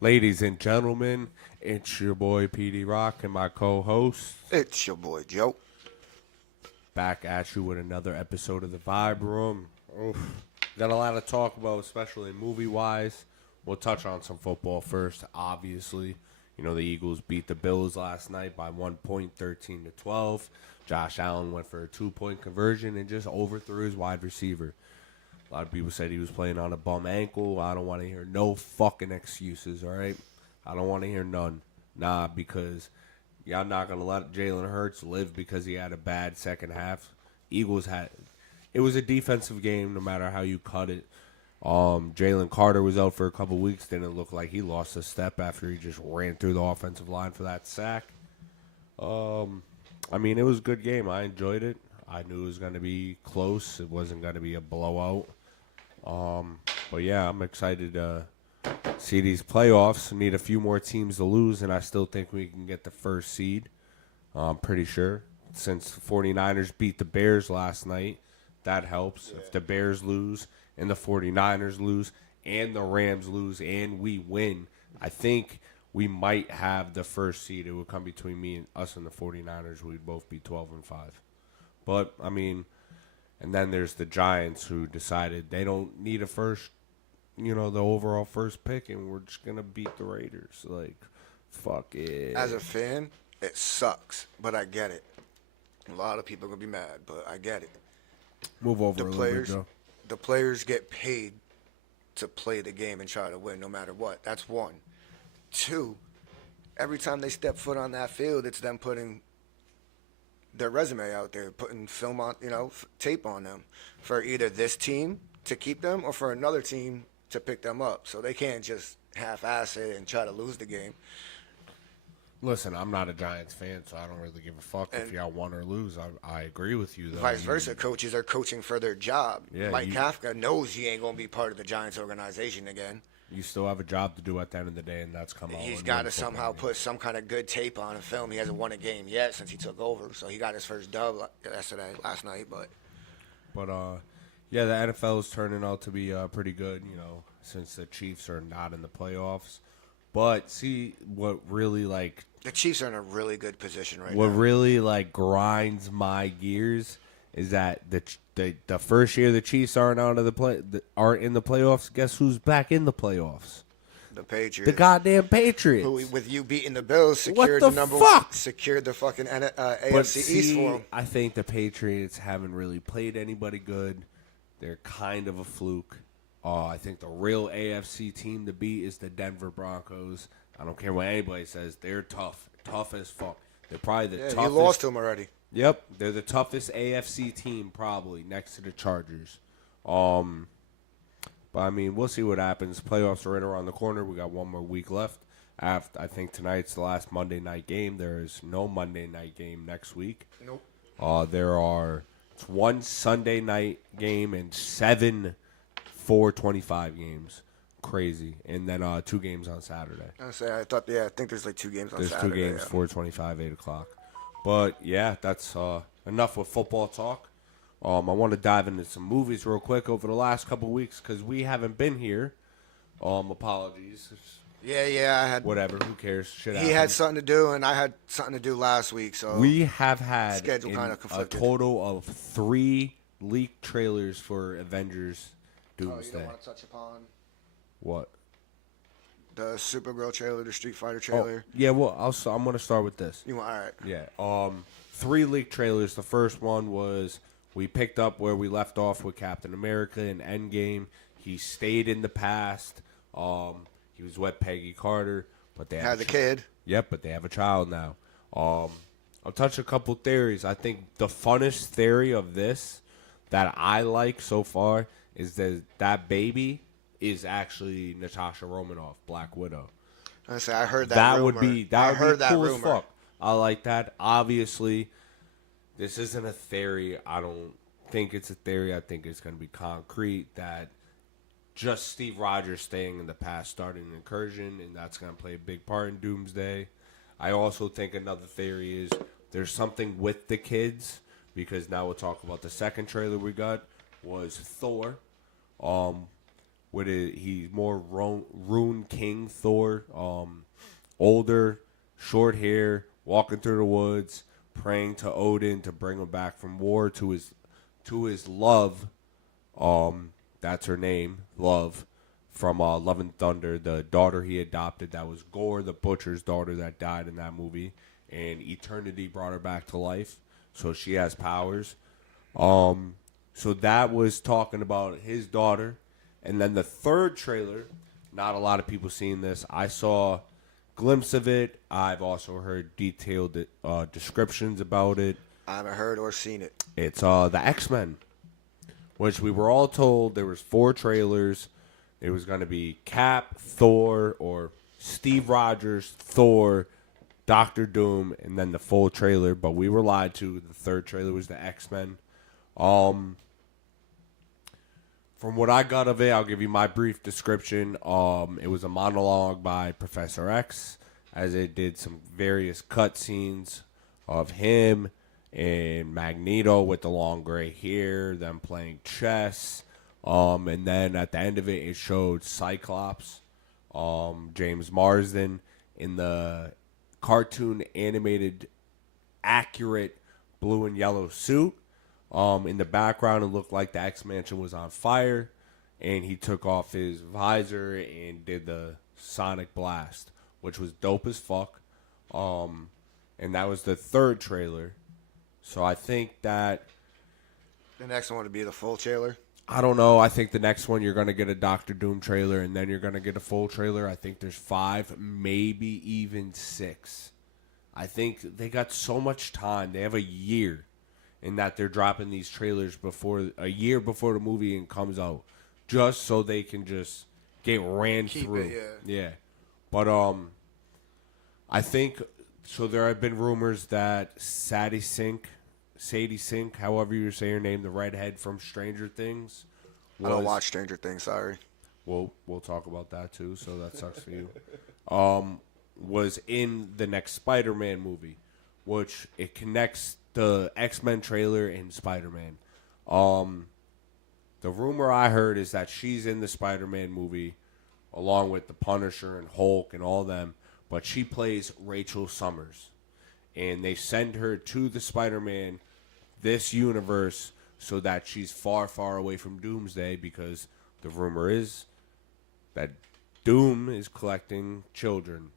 Ladies and gentlemen, it's your boy PD Rock and my co-host It's your boy Joe. back at you with another episode of the Vibe Room. Oof. Got a lot to talk about, especially movie-wise. We'll touch on some football first, obviously. You know, the Eagles beat the Bills last night by 1 point, 13-12. Josh Allen went for a 2-point conversion and just overthrew his wide receiver. A lot of people said he was playing on a bum ankle. I don't want to hear no fucking excuses, all right? I don't want to hear none. Nah, because y'all not going to let Jalen Hurts live because he had a bad second half. Eagles had – it was a defensive game no matter how you cut it. Jalen Carter was out for a couple weeks. Didn't look like he lost a step after he just ran through the offensive line for that sack. I mean, it was a good game. I enjoyed it. I knew it was going to be close. It wasn't going to be a blowout. But yeah, I'm excited to see these playoffs. Need a few more teams to lose, and I still think we can get the first seed. I'm pretty sure. Since the 49ers beat the Bears last night, that helps. Yeah. If the Bears lose and the 49ers lose and the Rams lose and we win, I think we might have the first seed. It would come between me and us and the 49ers. We'd both be 12-5. But, I mean... And then there's the Giants who decided they don't need a first, the overall first pick, and we're just going to beat the Raiders. Like, fuck it. As a fan, it sucks, but I get it. A lot of people are going to be mad, but I get it. Move over a little bit, Joe. The players get paid to play the game and try to win no matter what. That's one. Two, every time they step foot on that field, it's them putting their resume out there, putting film on, tape on them for either this team to keep them or for another team to pick them up. So they can't just half-ass it and try to lose the game. Listen, I'm not a Giants fan, so I don't really give a fuck if y'all won or lose. I agree with you, though. Vice versa, coaches are coaching for their job. Yeah, Mike Kafka knows he ain't going to be part of the Giants organization again. You still have a job to do at the end of the day, and that's come out. He's got to somehow put some kind of good tape on a film. He hasn't won a game yet since he took over, so he got his first dub last night. But yeah, the NFL is turning out to be pretty good, since the Chiefs are not in the playoffs. But see, what really the Chiefs are in a really good position right now. What really grinds my gears is that the first year the Chiefs aren't in the playoffs. Guess who's back in the playoffs? The Patriots. The goddamn Patriots. Who, with you beating the Bills, secured what the fuck? Secured the fucking AFC East for them. I think the Patriots haven't really played anybody good. They're kind of a fluke. I think the real AFC team to beat is the Denver Broncos. I don't care what anybody says. They're tough as fuck. They're probably the toughest. You lost to them already. Yep, they're the toughest AFC team probably next to the Chargers. But I mean, we'll see what happens. Playoffs are right around the corner. We got one more week left. I think tonight's the last Monday night game. There is no Monday night game next week. Nope. It's one Sunday night game and 7 4:25 games. Crazy. And then 2 games on Saturday. I think there's 2 games on Saturday. There's 2 games, 4:25, 8 o'clock. But, yeah, that's enough with football talk. I want to dive into some movies real quick over the last couple of weeks because we haven't been here. Apologies. Yeah, I had... Whatever, who cares? Shit He had something to do, and I had something to do last week, so... We have had schedule kind of a total of 3 leaked trailers for Avengers Doomsday. You don't want to touch upon... What? The Supergirl trailer, the Street Fighter trailer. Yeah, well, I'm going to start with this. All right. Yeah. 3 leaked trailers. The first one was we picked up where we left off with Captain America in Endgame. He stayed in the past. He was with Peggy Carter, but they had the kid. Yep, but they have a child now. I'll touch a couple theories. I think the funnest theory of this that I like so far is that baby is actually Natasha Romanoff, Black Widow. I heard that. That rumor. would be I heard that cool rumor. as fuck. I like that. Obviously, this isn't a theory. I don't think it's a theory. I think it's going to be concrete that just Steve Rogers staying in the past starting an incursion, and that's going to play a big part in Doomsday. I also think another theory is there's something with the kids because now we'll talk about the second trailer we got was Thor. He's more Rune King Thor, older, short hair, walking through the woods, praying to Odin to bring him back from war to his love. That's her name, Love, from Love and Thunder, the daughter he adopted. That was Gore, the butcher's daughter that died in that movie, and Eternity brought her back to life, so she has powers. So that was talking about his daughter. And then the third trailer, not a lot of people seen this. I saw a glimpse of it. I've also heard detailed descriptions about it. I haven't heard or seen it. It's the X-Men, which we were all told there was 4 trailers. It was going to be Cap, Thor, or Steve Rogers, Thor, Doctor Doom, and then the full trailer. But we were lied to. The third trailer was the X-Men. From what I got of it, I'll give you my brief description. It was a monologue by Professor X, as it did some various cutscenes of him and Magneto with the long gray hair, them playing chess. And then at the end of it, it showed Cyclops, James Marsden, in the cartoon animated accurate blue and yellow suit. In the background, it looked like the X-Mansion was on fire, and he took off his visor and did the Sonic Blast, which was dope as fuck. And that was the third trailer. So I think that... The next one would be the full trailer? I don't know. I think the next one you're going to get a Doctor Doom trailer, and then you're going to get a full trailer. I think there's 5, maybe even 6. I think they got so much time. They have a year. In that they're dropping these trailers a year before the movie comes out, just so they can just get ran through. It, yeah. But I think so. There have been rumors that Sadie Sink, however you say her name, the redhead from Stranger Things. I don't watch Stranger Things. Sorry. We'll talk about that too. So that sucks for you. Was in the next Spider-Man movie, which it connects the X-Men trailer and Spider-Man. The rumor I heard is that she's in the Spider-Man movie along with the Punisher and Hulk and all them, but she plays Rachel Summers. And they send her to the Spider-Man, this universe, so that she's far, far away from Doomsday, because the rumor is that Doom is collecting children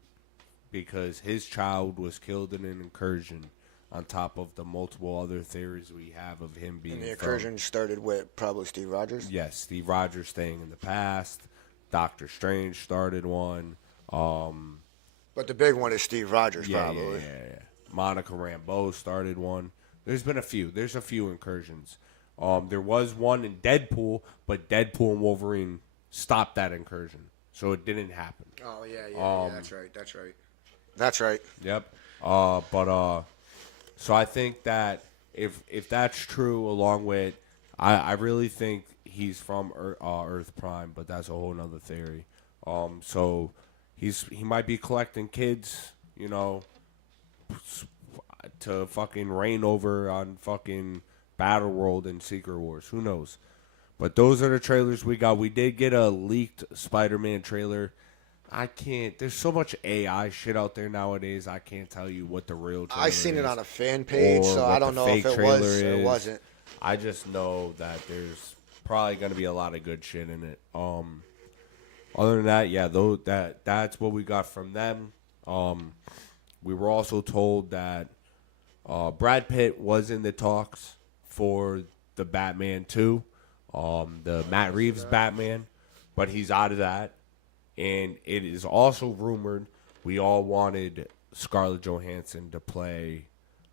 because his child was killed in an incursion, on top of the multiple other theories we have of him being... And the incursion started with probably Steve Rogers? Yes, Steve Rogers staying in the past. Doctor Strange started one. But the big one is Steve Rogers, probably. Yeah. Monica Rambeau started one. There's been a few. There's a few incursions. There was one in Deadpool, but Deadpool and Wolverine stopped that incursion, so it didn't happen. Oh, yeah, That's right. Yep. So I think that if that's true, along with, I really think he's from Earth Prime, but that's a whole nother theory. So he might be collecting kids, to fucking reign over on fucking Battle World and Secret Wars. Who knows? But those are the trailers we got. We did get a leaked Spider-Man trailer. There's so much AI shit out there nowadays, I can't tell you what the real trailer is. I seen it on a fan page, so I don't know if it was or it wasn't. I just know that there's probably going to be a lot of good shit in it. Other than that, yeah, that's what we got from them. We were also told that Brad Pitt was in the talks for the Batman 2, the Matt Reeves Batman, but he's out of that. And it is also rumored we all wanted Scarlett Johansson to play,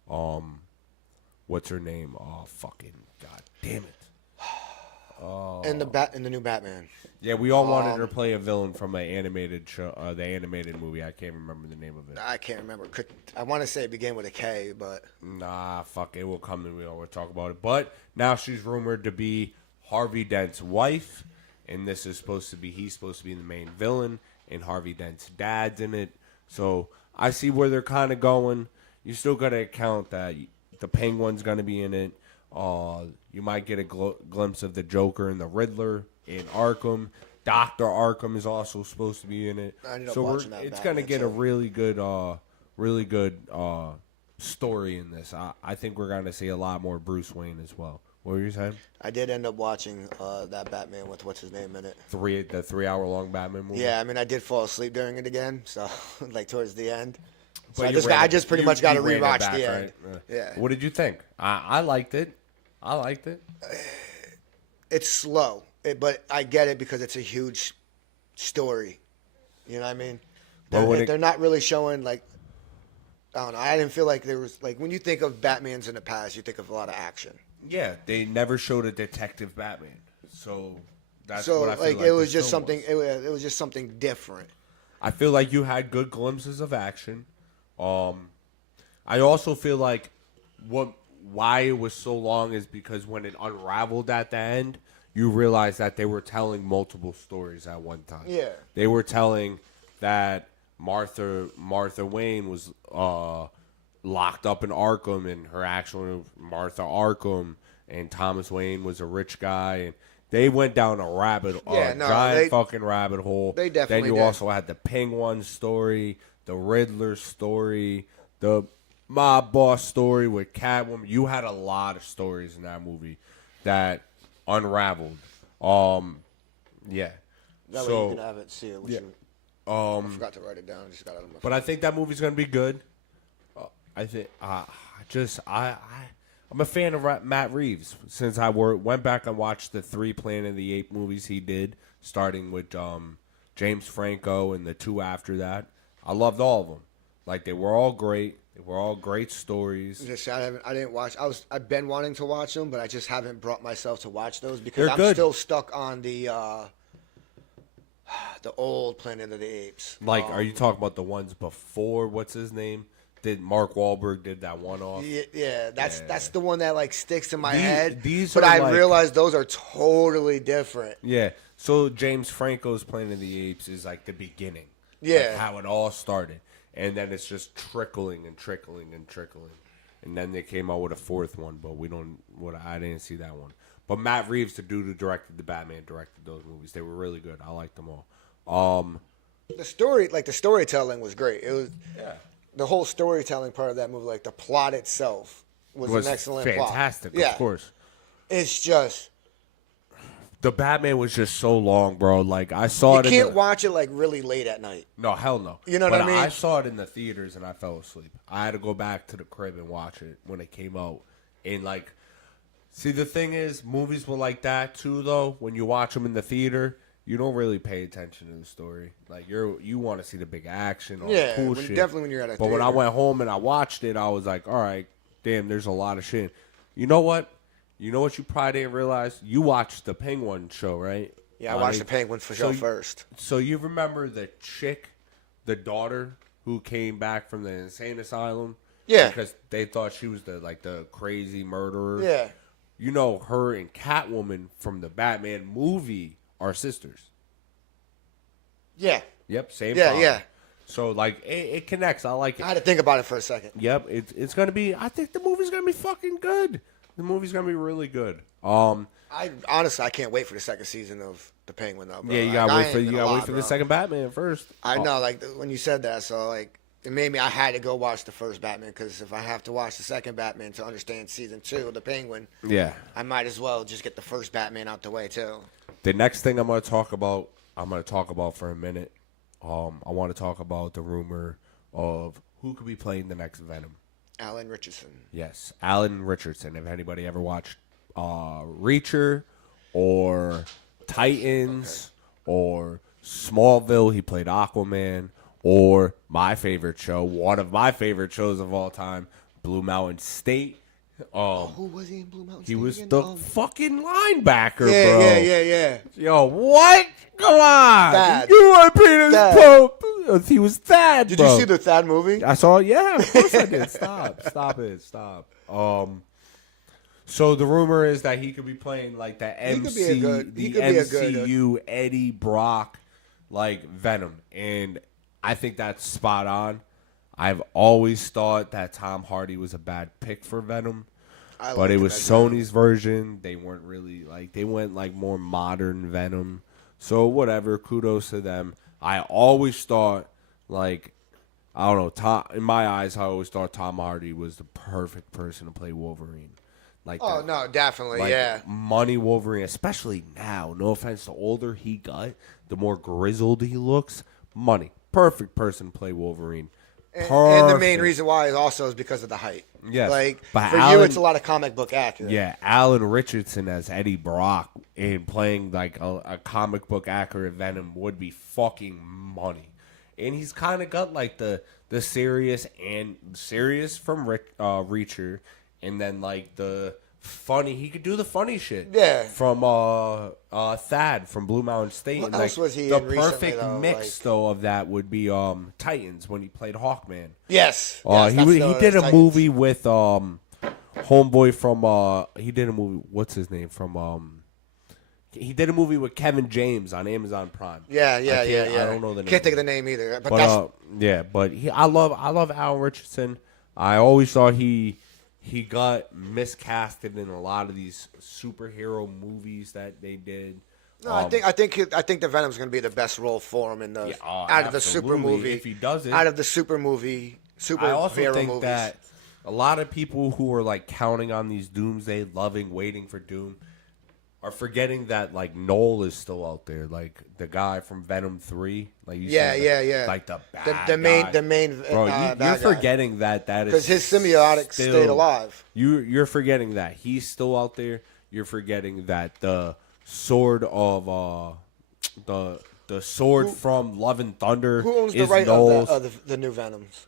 what's her name? Oh, fucking god damn it! In the new Batman. Yeah, we all wanted her to play a villain from an animated show, the animated movie. I can't remember the name of it. I can't remember. I want to say it began with a K, but nah, fuck it. We'll come and we'll talk about it. But now she's rumored to be Harvey Dent's wife. And he's supposed to be the main villain, and Harvey Dent's dad's in it. So I see where they're kind of going. You still got to account that the Penguin's going to be in it. You might get a glimpse of the Joker and the Riddler in Arkham. Dr. Arkham is also supposed to be in it. I ended up So watching that it's going to Batman get a too. really good story in this. I think we're going to see a lot more Bruce Wayne as well. What were you saying? I did end up watching that Batman with what's his name in it. The 3-hour-long Batman movie? Yeah, I mean, I did fall asleep during it again, so like towards the end. So But I just pretty much got to ran it rewatch back, the end. right? Yeah. What did you think? I liked it. It's slow, but I get it because it's a huge story. You know what I mean? They're not really showing like, I don't know. I didn't feel like there was like when you think of Batmans in the past, you think of a lot of action. Yeah, they never showed a detective Batman, so that's So what I feel like like it was this just film something. was. It was just something different. I feel like you had good glimpses of action. I also feel like why it was so long is because when it unraveled at the end, you realize that they were telling multiple stories at one time. Yeah. They were telling that Martha Wayne was locked up in Arkham, and her actual Martha Arkham, and Thomas Wayne was a rich guy, and they went down a giant fucking rabbit hole. They definitely Then you did. also had the Penguin story, the Riddler story, the mob boss story with Catwoman. You had a lot of stories in that movie that unraveled. Yeah. That way So, you can have it, see it. yeah. I forgot to write it down. I just got it on my phone. But I think that movie's gonna be good. I think I'm a fan of Matt Reeves since I went back and watched the 3 Planet of the Apes movies he did, starting with James Franco and the 2 after that. I loved all of them. Like they were all great. They were all great stories. I didn't watch. I've been wanting to watch them, but I just haven't brought myself to watch those because They're I'm good. still stuck on the old Planet of the Apes. Like, are you talking about the ones before? What's his name? Did Mark Wahlberg did that one off? Yeah, that's the one that like sticks in my head. These but are I like- realized those are totally different. Yeah. So James Franco's Planet of the Apes is like the beginning. Yeah. Like how it all started. And then it's just trickling and trickling and trickling. And then they came out with a 4th one, but I didn't see that one. But Matt Reeves, the dude who directed the Batman, directed those movies. They were really good. I liked them all. The storytelling was great. It was Yeah. the whole storytelling part of that movie, like the plot itself was an excellent fantastic, plot. Yeah. of course. It's just The Batman was just so long, bro. Like I saw you it. can't watch it like really late at night. No, hell no. You know what I mean? I saw it in the theaters and I fell asleep. I had to go back to the crib and watch it when it came out. And like, see, the thing is, movies were like that too. Though when you watch them in the theater, you don't really pay attention to the story. Like you want to see the big action, all the cool shit. Definitely when you're at a But when I theater. went home and I watched it, I was like, all right, damn, there's a lot of shit. You know what? You know what you probably didn't realize? You watched the Penguin show, right? Yeah, I watched the Penguin for sure first. So you remember the chick, the daughter who came back from the insane asylum? Yeah. Because they thought she was the crazy murderer. Yeah. You know, her and Catwoman from the Batman movie are sisters. Yeah. Yep, same Yeah, father. yeah. So like it connects. I like it. I had to think about it for a second. Yep, it's gonna be. I think the movie's gonna be fucking good. The movie's gonna be really good. I honestly I can't wait for the second season of the Penguin though. Bro. Yeah, you Like, gotta I wait ain't for gonna lie, the bro. second Batman first. I know, like when you said that, so like it made me. I had to go watch the first Batman because if I have to watch the second Batman to understand season 2 of the Penguin, Yeah. I might as well just get the first Batman out the way too. The next thing I'm gonna talk about for a minute. I want to talk about the rumor of who could be playing the next Venom. Alan Richardson. Yes, Alan Richardson. If anybody ever watched Reacher or Titans or Smallville, he played Aquaman. Or my favorite show, one of my favorite shows of all time, Blue Mountain State. Who was he in Blue Mountain He State was again? the fucking linebacker, Yeah, bro. yeah. Yo, what? Come on. Thad. You are Peter's Thad. Pope. He was Thad, Did bro. you see the Thad movie? I saw it. Yeah, of course I did. Stop it. So the rumor is that he could be playing like the could be a good- he could be a good- MCU Eddie Brock, like Venom, and I think that's spot on. I've always thought that Tom Hardy was a bad pick for Venom, I but like it him was as Venom. Sony's version. They weren't really like they went like more modern Venom. So whatever, kudos to them. I always thought, like, I don't know, in my eyes, I always thought Tom Hardy was the perfect person to play Wolverine. Like, Oh no, definitely, like yeah. money Wolverine, especially now. No offense, the older he got, the more grizzled he looks. Money, perfect person to play Wolverine. And the main reason why is also because of the height. Yes, Like but for you, Alan, it's a lot of comic book accurate. yeah, Alan Richardson as Eddie Brock and playing like a comic book accurate Venom would be fucking money. And he's kind of got like the serious from Reacher, and then like the funny. He could do the funny shit. Yeah. From Thad from Blue Mountain State. What and else like, was he the in recently, perfect though? mix though of that would be Titans when he played Hawkman. Yes. He did a movie with homeboy from he did a movie. What's his name from he did a movie with Kevin James on Amazon Prime. Yeah. I don't know the name. Can't think of the name either. But I love Alan Richardson. I always thought he got miscasted in a lot of these superhero movies that they did. no, I think the Venom's going to be the best role for him in the out of the super absolutely, movie. if he does it. Out of the super I also think movies. that a lot of people who are like counting on these Doomsday, waiting for Doom, are forgetting that like Noel is still out there, like the guy from Venom 3. Like yeah. like the main bro. You're bad guy. forgetting that is Because his symbiotic still, stayed alive. You're forgetting that he's still out there. You're forgetting that the sword of the sword from Love and Thunder Who owns the is right Noel's. of the new Venoms?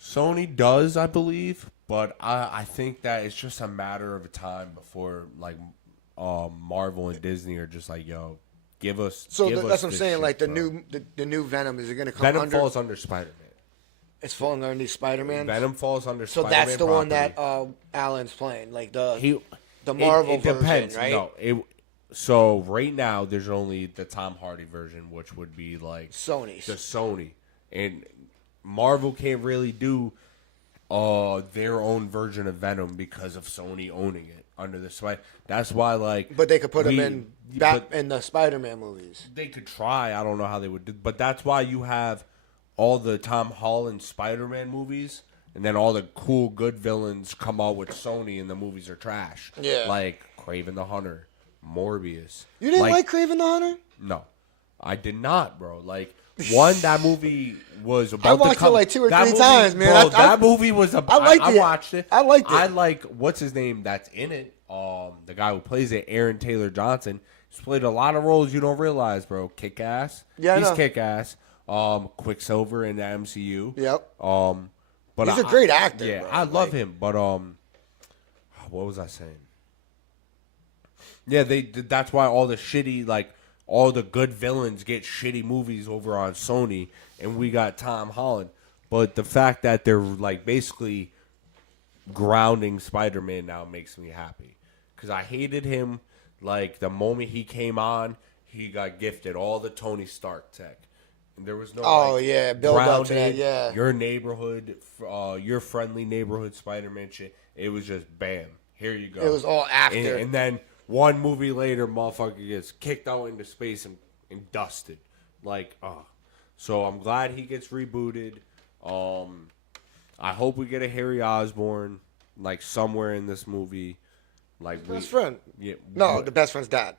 Sony does, I believe, but I think that it's just a matter of time before like Marvel and Disney are just like, yo, give us. So give that's us what I'm this saying. shit, Like the bro. new Venom, is it going to come Venom under? falls under Spider-Man. It's falling underneath Spider-Man. Venom falls under So Spider-Man. that's the one that property. Alan's playing, like the The Marvel it version, depends. right? No, so right now there's only the Tom Hardy version, which would be like Sony's. the Sony, and Marvel can't really do their own version of Venom because of Sony owning it under the Spider. That's why like. But they could put him but in the Spider-Man movies. they could try. I don't know how they would do, but that's why you have all the Tom Holland Spider-Man movies. And then all the cool, good villains come out with Sony, and the movies are trash. Yeah. Like Kraven the Hunter, Morbius. You didn't like Kraven the Hunter? No, I did not, bro. Like, one, that movie was about I watched to come. it like 2 or that 3 movie, times, man. Bro, that movie was a. I liked I it. watched it. I liked it. I like, what's his name that's in it? The guy who plays it, Aaron Taylor Johnson. He's played a lot of roles you don't realize, bro. Kick-Ass. Yeah, I He's know. Kick-Ass. Quicksilver in the MCU. Yep. But He's a great actor. Yeah, bro. I love him. But what was I saying? Yeah, that's why all the shitty, like all the good villains get shitty movies over on Sony, and we got Tom Holland. But the fact that they're like basically grounding Spider-Man now makes me happy because I hated him. Like the moment he came on, he got gifted all the Tony Stark tech. There was no build up to that, grounded, yeah. your neighborhood, your friendly neighborhood Spider-Man shit. It was just bam, here you go. It was all after. And then one movie later, motherfucker gets kicked out into space and dusted. Like, so I'm glad he gets rebooted. I hope we get a Harry Osborn like somewhere in this movie. Like Best friend. Yeah. No, the best friend's dad.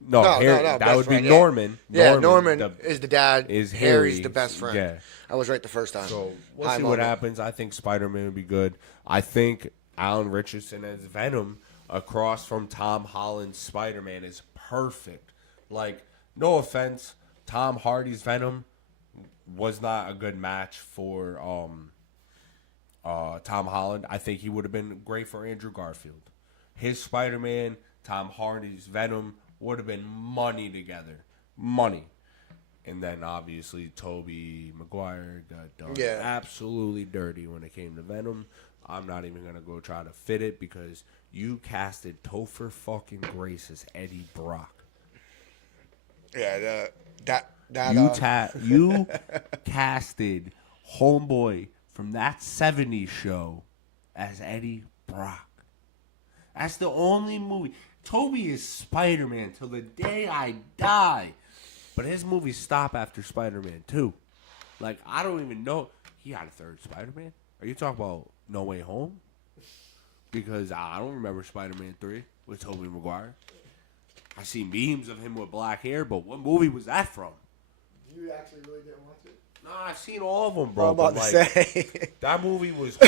No, No, Harry, no, that best would friend, be yeah. Norman. Yeah, Norman is the dad. Is Harry's Harry, the best friend. Yeah. I was right the first time. So we'll High see moment. what happens. I think Spider-Man would be good. I think Alan Richardson as Venom across from Tom Holland's Spider-Man is perfect. Like, no offense, Tom Hardy's Venom was not a good match for Tom Holland. I think he would have been great for Andrew Garfield. His Spider-Man, Tom Hardy's Venom would have been money together. Money. And then, obviously, Tobey Maguire got done absolutely dirty when it came to Venom. I'm not even going to go try to fit it because you casted Topher fucking Grace as Eddie Brock. Yeah, You casted Homeboy from that 70s show as Eddie Brock. That's the only movie. Toby is Spider-Man till the day I die. But his movies stop after Spider-Man 2. Like, I don't even know. He had a third Spider-Man? Are you talking about No Way Home? Because I don't remember Spider-Man 3 with Tobey Maguire. I see memes of him with black hair, but what movie was that from? You actually really didn't watch it? Nah, I've seen all of them, bro. I'm about to say. That movie was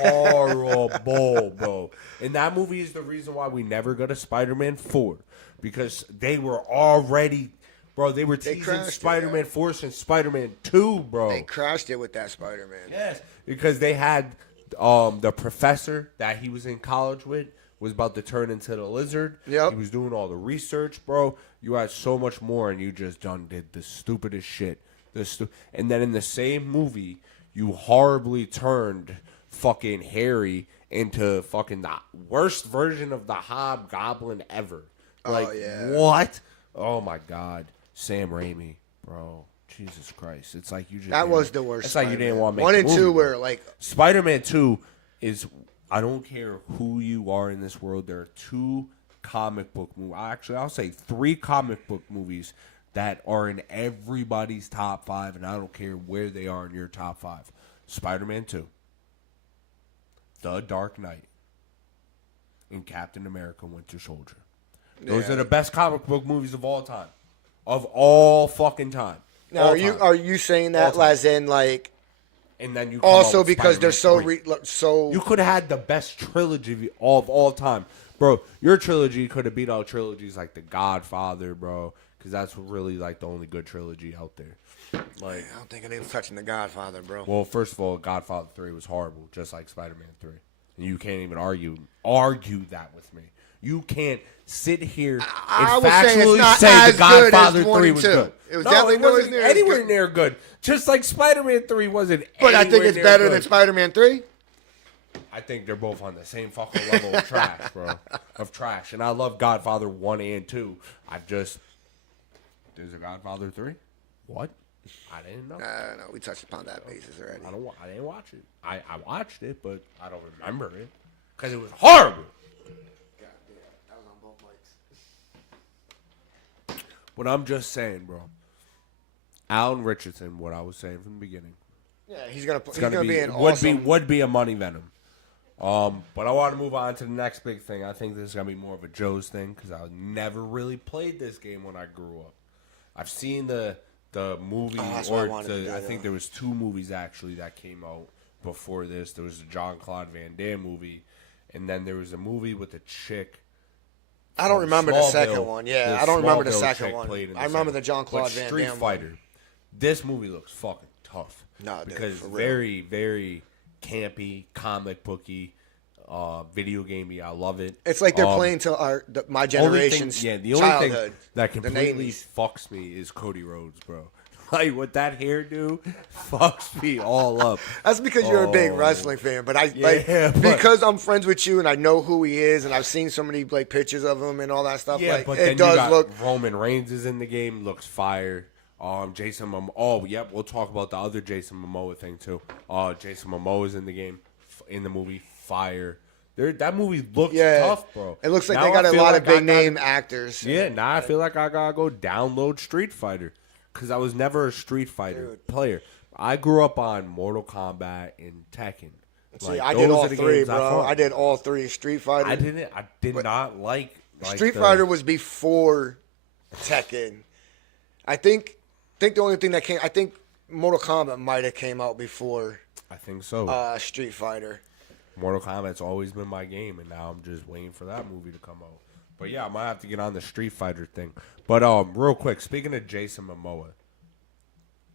horrible, bro. And that movie is the reason why we never got a Spider-Man 4. Because they were already... Bro, they were teasing Spider-Man 4 since Spider-Man 2, bro. They crashed it with that Spider-Man. Yes, because they had the professor that he was in college with was about to turn into the Lizard. Yep. He was doing all the research, bro. You had so much more, and you just did the stupidest shit. And then in the same movie, you horribly turned fucking Harry into fucking the worst version of the Hobgoblin ever. Like, what? Oh, my God. Sam Raimi, bro. Jesus Christ. It's like you just... That was the worst. It's like you didn't want to make 1 and the 2 movie, were like... Spider-Man 2 is... I don't care who you are in this world. There are 2 comic book movies. Actually, I'll say 3 comic book movies that are in everybody's top 5, and I don't care where they are in your top 5. Spider-Man 2, The Dark Knight, and Captain America Winter Soldier. Those are the best comic book movies of all time. Of all fucking time. Now, are you saying that as in like... And then you also because they're so... You could have had the best trilogy of all time. Bro, your trilogy could have beat out trilogies like The Godfather, bro. Because that's really like the only good trilogy out there. Like, I don't think anyone's touching The Godfather, bro. Well, first of all, Godfather 3 was horrible, just like Spider-Man 3. And you can't even argue that with me. You can't sit here and factually say The Godfather 3 was good. It was definitely wasn't anywhere near good. Just like Spider-Man 3 wasn't But I think it's better than Spider-Man 3. I think they're both on the same fucking level of trash, bro. Of trash. And I love Godfather 1 and 2. There's a Godfather 3? What? I didn't know. No, we touched upon that basis already. I didn't watch it. I watched it, but I don't remember it. Because it was horrible. But I'm just saying, bro. Alan Richardson, what I was saying from the beginning. Yeah, he's gonna be an awesome... would be a money venom. But I want to move on to the next big thing. I think this is gonna be more of a Joe's thing because I never really played this game when I grew up. I've seen the movie, I think there was 2 movies actually that came out before this. There was the Jean-Claude Van Damme movie, and then there was a movie with a chick. I don't remember the second one. Yeah, I don't remember the second one. I remember the Jean-Claude Van Damme Street Fighter. This movie looks fucking tough. Nah, because very, very campy, comic booky, video gamey. I love it. It's like they're playing to my generation's childhood. The only thing that completely fucks me is Cody Rhodes, bro. Like, what that hairdo fucks me all up. That's because you're a big wrestling fan, but because I'm friends with you and I know who he is and I've seen so many like pictures of him and all that stuff. Yeah, like, but it then does look. Roman Reigns is in the game, looks fire. Jason Momoa. Oh, yep. We'll talk about the other Jason Momoa thing too. Jason Momoa is in the game, in the movie. Fire. That movie looks tough, bro. It looks like they got a lot of big name actors. Yeah. Now I feel like I gotta go download Street Fighter because I was never a Street Fighter player. I grew up on Mortal Kombat and Tekken. See, I did all 3, bro. I did all 3. Street Fighter. I did not like Street Fighter was before Tekken. I think the only thing that came, I think Mortal Kombat might have came out before. I think so. Street Fighter. Mortal Kombat's always been my game, and now I'm just waiting for that movie to come out. But yeah, I might have to get on the Street Fighter thing. But real quick, speaking of Jason Momoa,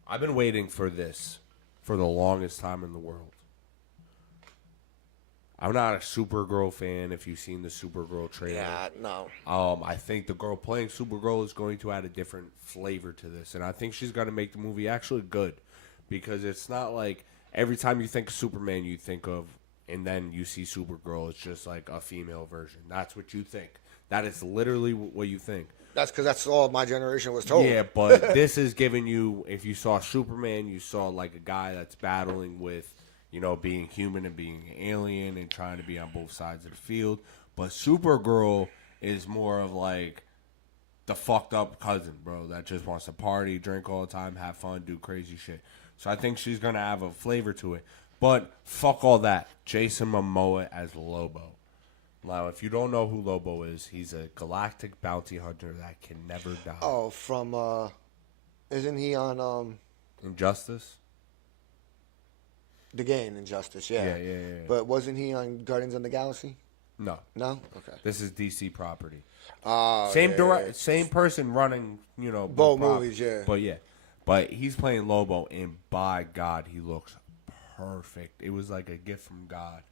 I've been waiting for this for the longest time in the world. I'm not a Supergirl fan. If you've seen the Supergirl trailer, yeah, no. I think the girl playing Supergirl is going to add a different flavor to this, and I think she's going to make the movie actually good, because it's not like every time you think of Superman, you think of, and then you see Supergirl, it's just like a female version. That's what you think. That is literally what you think. That's because that's all my generation was told. Yeah, but this is giving you, if you saw Superman, you saw like a guy that's battling with, being human and being an alien and trying to be on both sides of the field. But Supergirl is more of like the fucked up cousin, bro, that just wants to party, drink all the time, have fun, do crazy shit. So I think she's gonna have a flavor to it. But fuck all that. Jason Momoa as Lobo. Now, if you don't know who Lobo is, he's a galactic bounty hunter that can never die. Oh, from isn't he on Injustice? the game Injustice? Yeah. Yeah. But wasn't he on Guardians of the Galaxy? No. No. Okay. This is DC property. Oh, Same person running, both movies, yeah. But he's playing Lobo, and by God, he looks perfect. It was like a gift from God.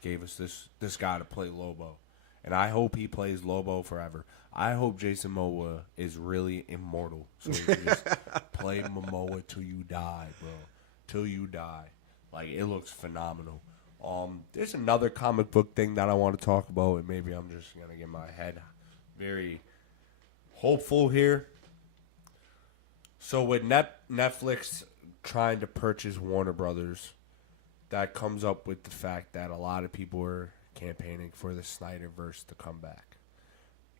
Gave us this guy to play Lobo, and I hope he plays Lobo forever. I hope Jason Momoa is really immortal, so he can just play Momoa till you die, bro. Till you die. Like, it looks phenomenal. There's another comic book thing that I want to talk about, and maybe I'm just gonna get my head very hopeful here. So with Netflix trying to purchase Warner Brothers, that comes up with the fact that a lot of people are campaigning for the Snyderverse to come back.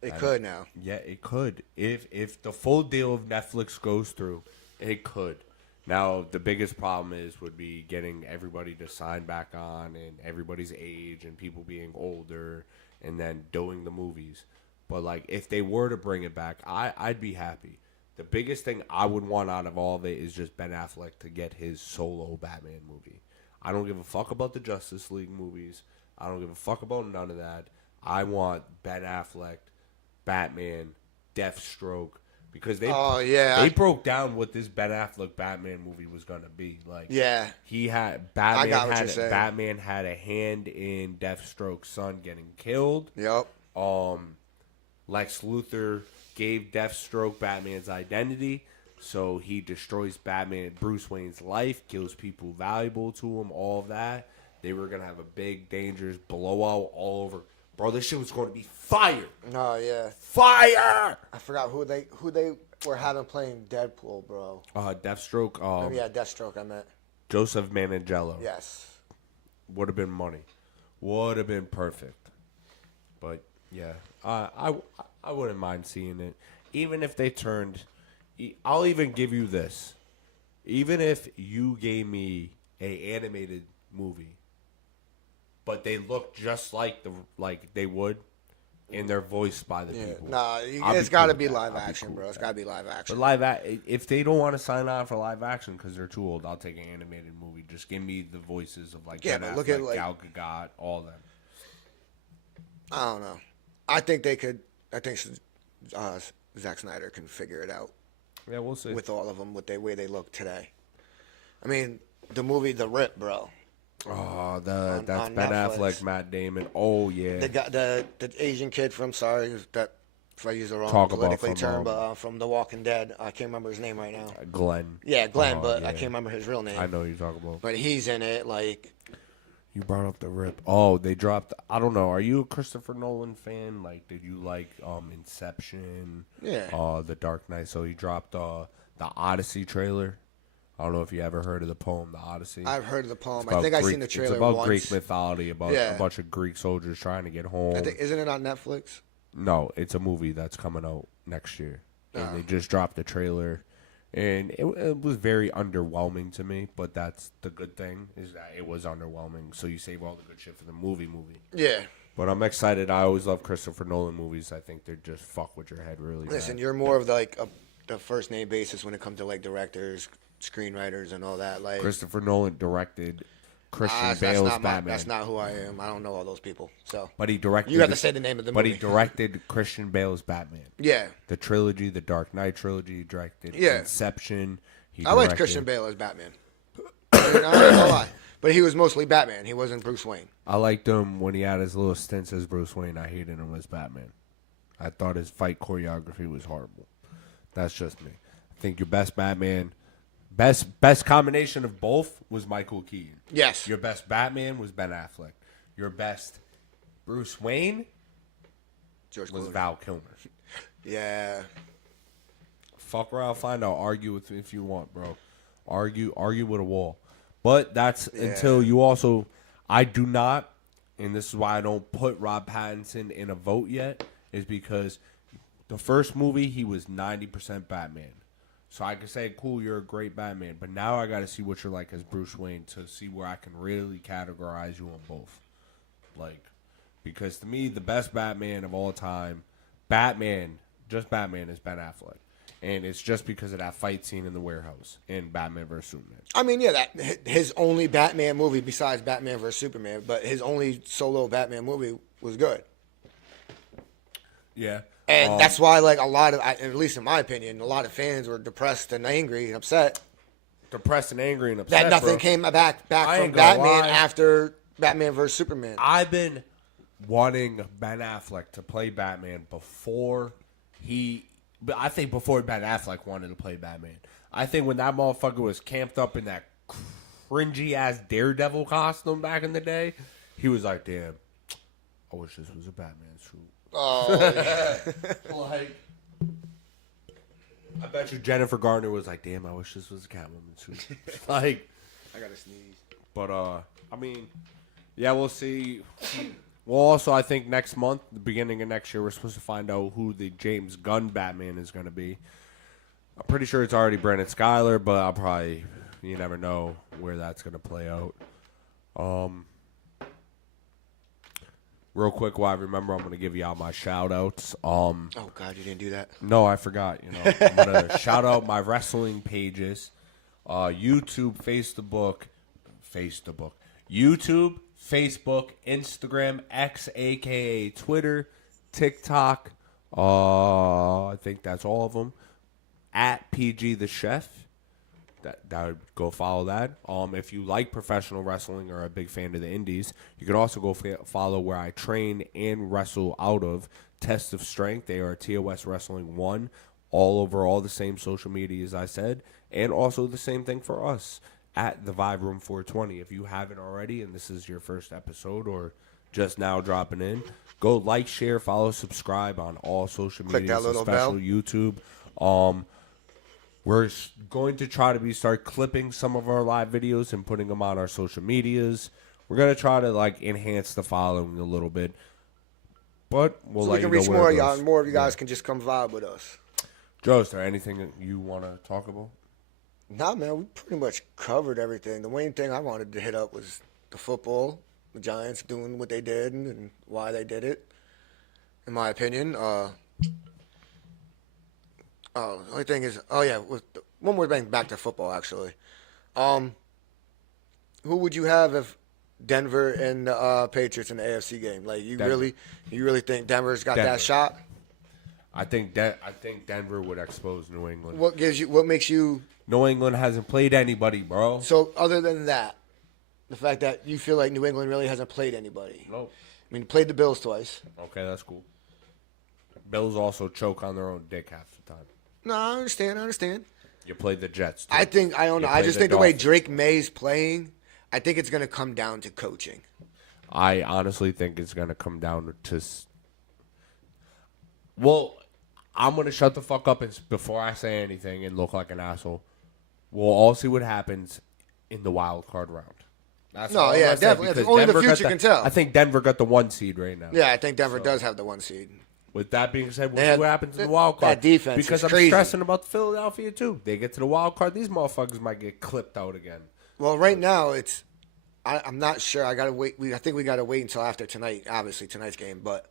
It could now. Yeah, it could. If the full deal of Netflix goes through, it could. Now, the biggest problem would be getting everybody to sign back on and everybody's age and people being older and then doing the movies. But, like, if they were to bring it back, I'd be happy. The biggest thing I would want out of all of it is just Ben Affleck to get his solo Batman movie. I don't give a fuck about the Justice League movies. I don't give a fuck about none of that. I want Ben Affleck, Batman, Deathstroke, because they broke down what this Ben Affleck Batman movie was gonna be. Like, he had Batman had a hand in Deathstroke's son getting killed. Yep. Lex Luthor gave Deathstroke Batman's identity, so he destroys Bruce Wayne's life, kills people valuable to him, all of that. They were gonna have a big, dangerous blowout all over. Bro, this shit was going to be fire. Oh yeah, fire. I forgot who they were having playing Deadpool, bro. Deathstroke. Deathstroke. I meant Joseph Manganiello. Yes. Would have been money. Would have been perfect. But yeah, I wouldn't mind seeing it, even if they turned. I'll even give you this. Even if you gave me a animated movie, but they look just like they would, and they're voiced by the people. Nah, it's got to be live action, bro. It's got to be live action. But if they don't want to sign on for live action because they're too old, I'll take an animated movie. Just give me the voices of Ben Affleck, look at Gal Gadot, all them. I don't know. I think they could. I think Zack Snyder can figure it out. Yeah, we'll see. With all of them, with the way they look today. I mean, the movie The Rip, bro. Oh, that's Ben Netflix. Affleck, Matt Damon. Oh yeah, the Asian kid from if I use the wrong politically term, but from The Walking Dead. I can't remember his name right now. Glenn. Yeah, Glenn, but I can't remember his real name. I know who you're talking about. But he's in it, like. You brought up The Rip. Oh, they dropped. I don't know. Are you a Christopher Nolan fan? Like, did you like Inception? Yeah. The Dark Knight. So he dropped the Odyssey trailer. I don't know if you ever heard of the poem, The Odyssey. I've heard of the poem. I think I've seen the trailer once. It's about Greek mythology, about a bunch of Greek soldiers trying to get home. Isn't it on Netflix? No, it's a movie that's coming out next year. And they just dropped the trailer. And it was very underwhelming to me, but that's the good thing, is that it was underwhelming. So you save all the good shit for the movie. Yeah. But I'm excited. I always love Christopher Nolan movies. I think they just fuck with your head really Listen, bad. You're more of the first name basis when it comes to like directors, screenwriters, and all that. Like Christopher Nolan directed Christian Bale's Batman. That's not who I am. I don't know all those people. So, but he directed. You have to say the name of the movie. But he directed Christian Bale's Batman. Yeah. The trilogy, the Dark Knight trilogy. He directed Inception. I liked Christian Bale as Batman. I don't know why, but he was mostly Batman. He wasn't Bruce Wayne. I liked him when he had his little stints as Bruce Wayne. I hated him as Batman. I thought his fight choreography was horrible. That's just me. I think your best Batman. Best combination of both was Michael Keaton. Yes. Your best Batman was Ben Affleck. Your best Bruce Wayne was Val Kilmer. Yeah. Fuck around, find out. Argue with me if you want, bro. Argue with a wall. But that's until you also. I do not, and this is why I don't put Rob Pattinson in a vote yet, is because the first movie he was 90% Batman. So I can say, cool, you're a great Batman, but now I got to see what you're like as Bruce Wayne to see where I can really categorize you on both. Like, because to me, the best Batman of all time, just Batman is Ben Affleck. And it's just because of that fight scene in the warehouse in Batman vs. Superman. I mean, yeah, that his only Batman movie besides Batman vs Superman, but his only solo Batman movie was good. Yeah. And that's why, like, a lot of, at least in my opinion, a lot of fans were depressed and angry and upset. Depressed and angry and upset, That nothing bro. came back I from ain't gonna Batman lie. after Batman vs Superman. I've been wanting Ben Affleck to play Batman before but I think before Ben Affleck wanted to play Batman. I think when that motherfucker was camped up in that cringy ass Daredevil costume back in the day, he was like, "Damn, I wish this was a Batman suit." Oh, yeah. Like, I bet you Jennifer Garner was like, "Damn, I wish this was a Catwoman suit." Like, I gotta sneeze. but I mean, yeah, we'll see. Well, also, I think next month, the beginning of next year, we're supposed to find out who the James Gunn Batman is going to be. I'm pretty sure it's already Brandon Schuyler, but you never know where that's going to play out. Real quick, while I remember, I'm going to give you all my shout-outs. Oh, God, you didn't do that? No, I forgot. I'm going to shout out my wrestling pages. YouTube, Facebook, Instagram, X, a.k.a. Twitter, TikTok. I think that's all of them. At PG the Chef. That would go follow that. If you like professional wrestling or are a big fan of the indies, you can also go follow where I train and wrestle out of. Test of Strength. They are TOS Wrestling 1. All over all the same social media as I said. And also the same thing for us. At the Vibe Room 420. If you haven't already and this is your first episode or just now dropping in, go like, share, follow, subscribe on all social Click media, that little especially bell. YouTube. We're going to try to start clipping some of our live videos and putting them on our social medias. We're going to try to enhance the following a little bit. But we'll So let we can you know reach where more it of y'all, goes. and more of you guys can just come vibe with us. Joe, is there anything that you want to talk about? Nah, man, we pretty much covered everything. The main thing I wanted to hit up was the football, the Giants doing what they did and why they did it, in my opinion. The only thing is, one more thing back to football, actually. Who would you have if Denver and the Patriots in the AFC game? Like, you Denver. really think Denver's got Denver. that shot? I think Denver would expose New England. What makes you... New England hasn't played anybody, bro. So, other than that, the fact that you feel like New England really hasn't played anybody. Nope. I mean, played the Bills twice. Okay, that's cool. Bills also choke on their own dick half the time. No, I understand. You played the Jets, too. I don't know. I played just the think the way Dolphins. Drake May's playing, I think it's going to come down to coaching. I honestly think it's going to come down to... Well, I'm going to shut the fuck up before I say anything and look like an asshole. We'll all see what happens in the wild card round. That's all I'm gonna say, definitely. because Only the Denver got future can tell. I think Denver got the 1 seed right now. Yeah, I think Denver does have the 1 seed. With that being said, we'll They see had- what happens in the wild card. that defense Because is I'm crazy. stressing about Philadelphia, too. They get to the wild card, these motherfuckers might get clipped out again. Well, right now I'm not sure. I gotta wait. I think we gotta wait until after tonight. Obviously tonight's game, but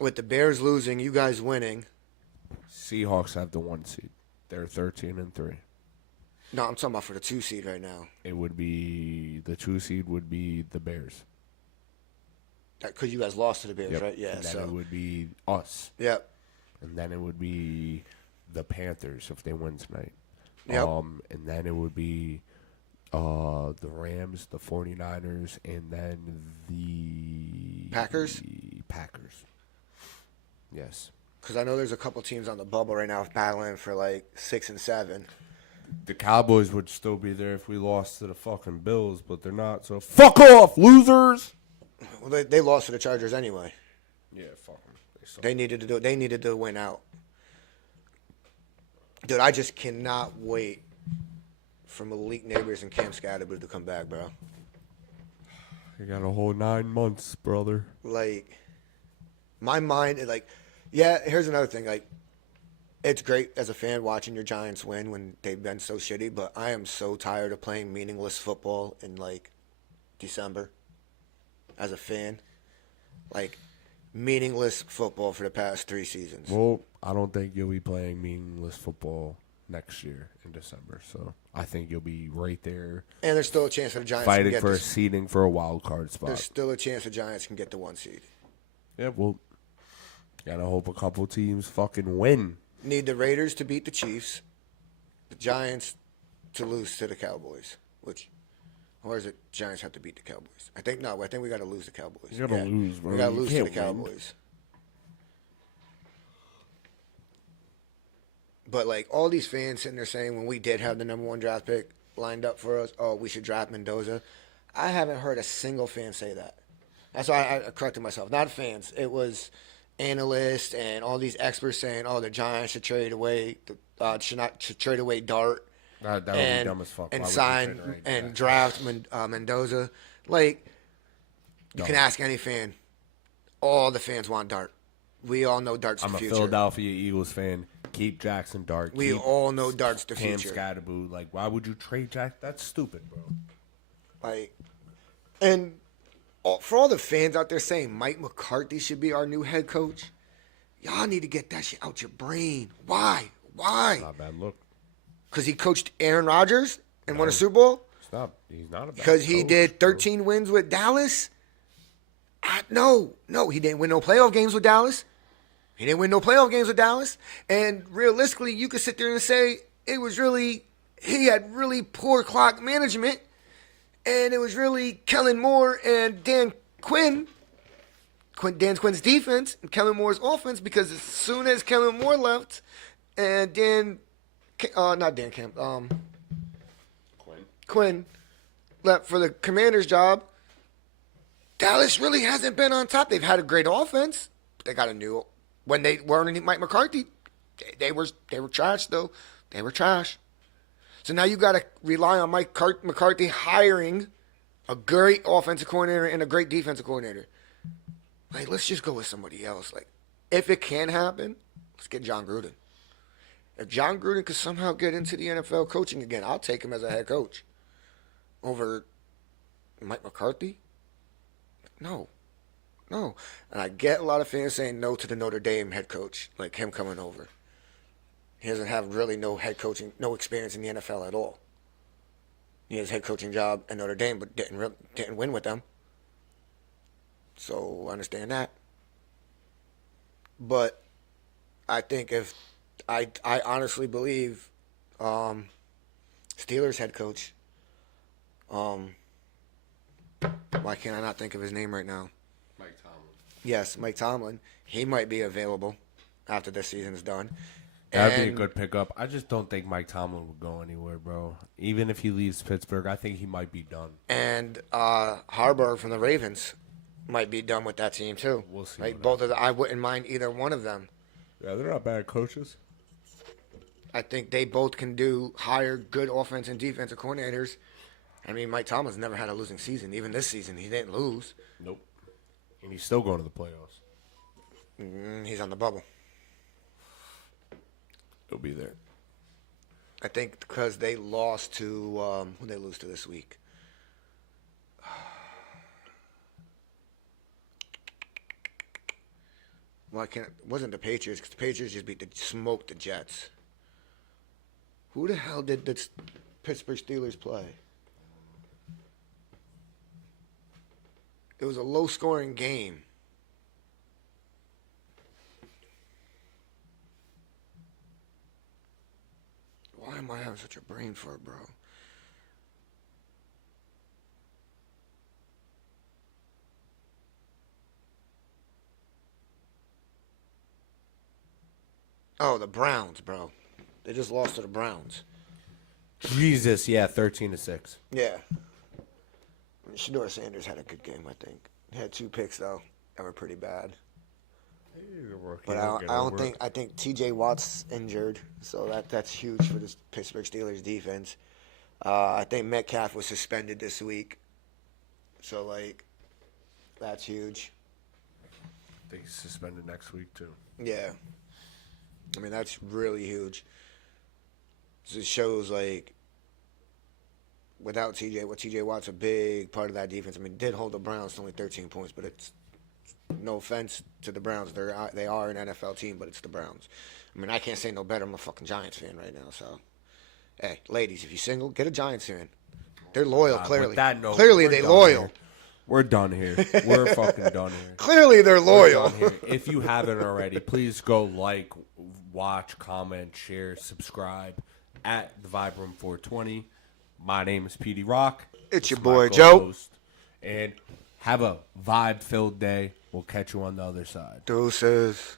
with the Bears losing, you guys winning. Seahawks have the 1 seed. They're 13-3. No, I'm talking about for the 2 seed right now. It would be the 2 seed would be the Bears. Because you guys lost to the Bears, Yep. right? Yeah. And then So it would be us. yep. And then it would be the Panthers if they win tonight. Yep. And then it would be the Rams, the 49ers, and then the Packers? Packers. Yes. Because I know there's a couple teams on the bubble right now battling for like 6 and 7. The Cowboys would still be there if we lost to the fucking Bills, but they're not. So fuck off, losers. Well, they lost to the Chargers anyway. Yeah, fuck them. They needed to win out. Dude, I just cannot wait for Malik Neighbors and Cam Scattergood to come back, bro. You got a whole 9 months, brother. Like, My mind is like, yeah. Here's another thing. Like, it's great as a fan watching your Giants win when they've been so shitty, but I am so tired of playing meaningless football in like December. As a fan, like meaningless football for the past 3 seasons. Well, I don't think you'll be playing meaningless football next year in December. So I think you'll be right there And there's still a chance that the Giants can fighting get for a this. seeding for a wild card spot. There's still a chance the Giants can get the 1 seed. Yeah, well, gotta hope a couple teams fucking win. Need the Raiders to beat the Chiefs, the Giants to lose to the Cowboys, or is it Giants have to beat the Cowboys? I think we got to lose the Cowboys. You gotta lose, bro. We got to You lose to the can't win. Cowboys. But like all these fans sitting there saying when we did have the number 1 draft pick lined up for us, oh, we should draft Mendoza. I haven't heard a single fan say that. That's why I corrected myself. Not fans. It was analysts and all these experts saying, oh, the Giants should trade away, should trade away Dart. That would be dumb as fuck. And Why would you sign trade right and back? draft Mendoza. Like, you can ask any fan. All the fans want Dart. We all know Dart's I'm the a future. Philadelphia Eagles fan. Keep Jackson Dart. We Keep all know Dart's the Cam future. Scatterboo. Like, why would you trade Jack? That's stupid, bro. Like, and for all the fans out there saying Mike McCarthy should be our new head coach, y'all need to get that shit out your brain. Why? Not a bad look. Because he coached Aaron Rodgers and won a Super Bowl? He's not a bad Because he coach, did bro. 13 wins with Dallas? No, he didn't win no playoff games with Dallas. And realistically, you could sit there and say he had really poor clock management. And it was really Kellen Moore and Dan Quinn's defense and Kellen Moore's offense, because as soon as Kellen Moore left and Quinn left for the Commanders' job, Dallas really hasn't been on top. They've had a great offense, but they got a new. When they were underneath Mike McCarthy, they were trash though. They were trash. So now you got to rely on Mike McCarthy hiring a great offensive coordinator and a great defensive coordinator. Like, let's just go with somebody else. Like, if it can happen, let's get John Gruden. If John Gruden could somehow get into the NFL coaching again, I'll take him as a head coach over Mike McCarthy. No. And I get a lot of fans saying no to the Notre Dame head coach, like him coming over. He doesn't have really no head coaching, no experience in the NFL at all. He has a head coaching job at Notre Dame, but didn't win with them. So I understand that. But I think I honestly believe Steelers head coach. Why can't I not think of his name right now? Mike Tomlin. Yes, Mike Tomlin. He might be available after this season's done. That'd be a good pickup. I just don't think Mike Tomlin would go anywhere, bro. Even if he leaves Pittsburgh, I think he might be done. And Harbaugh from the Ravens might be done with that team too. We'll see. Like both of them, I wouldn't mind either one of them. Yeah, they're not bad coaches. I think they both can hire good offense and defensive coordinators. I mean, Mike Tomlin's never had a losing season. Even this season, he didn't lose. Nope. And he's still going to the playoffs. He's on the bubble. He'll be there. I think because they lost to who they lose to this week. Well, it wasn't the Patriots, because the Patriots just smoked the Jets. Who the hell did the Pittsburgh Steelers play? It was a low-scoring game. Why am I having such a brain fart, bro? Oh, the Browns, bro. They just lost to the Browns. Jesus, yeah, 13-6. Yeah. Shador Sanders had a good game, I think. He had 2 picks, though, that were pretty bad. But I think T.J. Watt's injured, so that's huge for the Pittsburgh Steelers defense. I think Metcalf was suspended this week, so, like, that's huge. think he's suspended next week too. Yeah. I mean, that's really huge. It shows, like, without TJ Watt's a big part of that defense. I mean, did hold the Browns to only 13 points, but it's no offense to the Browns. They are an NFL team, but it's the Browns. I mean, I can't say no better. I'm a fucking Giants fan right now, so. Hey, ladies, if you're single, get a Giants fan. They're loyal, clearly. With that note, clearly, we're they done loyal. here. We're done here. We're fucking done here. Clearly, they're loyal. We're done here. If you haven't already, please go like, watch, comment, share, subscribe at the Vibe Room 420. My name is PD Rock. It's your my boy, Joe. co-host. And have a vibe-filled day. We'll catch you on the other side. Deuces.